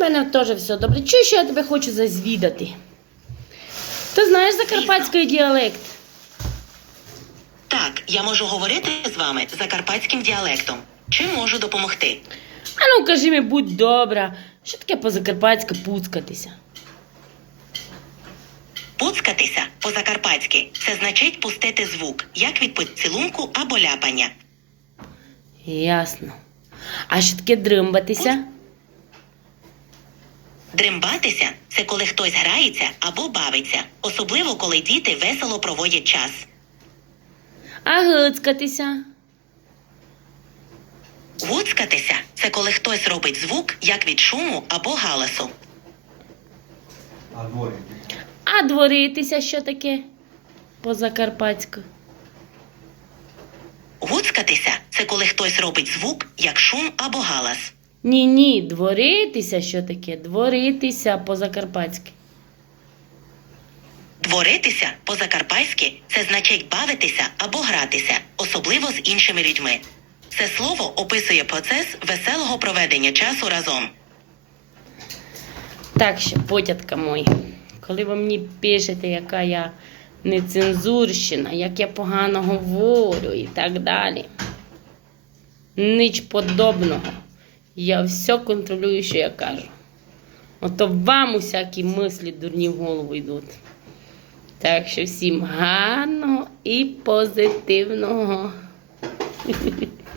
Мене теж все добре. Чую, що я тебе хочу зазвідати. Ти знаєш закарпатський діалект? Так, я можу говорити з вами закарпатським діалектом. Чим можу допомогти? А ну кажи мені, будь добра. Що таке по-закарпатськи пуцкатися? Пуцкатися по-закарпатськи це значить пустити звук, як від поцілунку або ляпання. Ясно. А що таке дримбатися? Дримбатися це коли хтось грається або бавиться, особливо коли діти весело проводять час. А гицкатися? Гуцкатися це коли хтось робить звук, як від шуму або галасу. А дворі. А дворитися що таке? По-закарпатськи. Гуцкатися це коли хтось робить звук, як шум або галас. Ні, ні, дворитися що таке? Дворитися по-закарпатськи. Дворитися по-закарпатськи це значить бавитися або гратися, особливо з іншими людьми. Це слово описує процес веселого проведення часу разом. Так що, потятка мої, коли ви мені пишете, яка я нецензурщина, як я погано говорю і так далі. Нич подобного. Я все контролюю, що я кажу. Ото вам усякі мислі дурні в голову йдуть. Так що всім гарного і позитивного.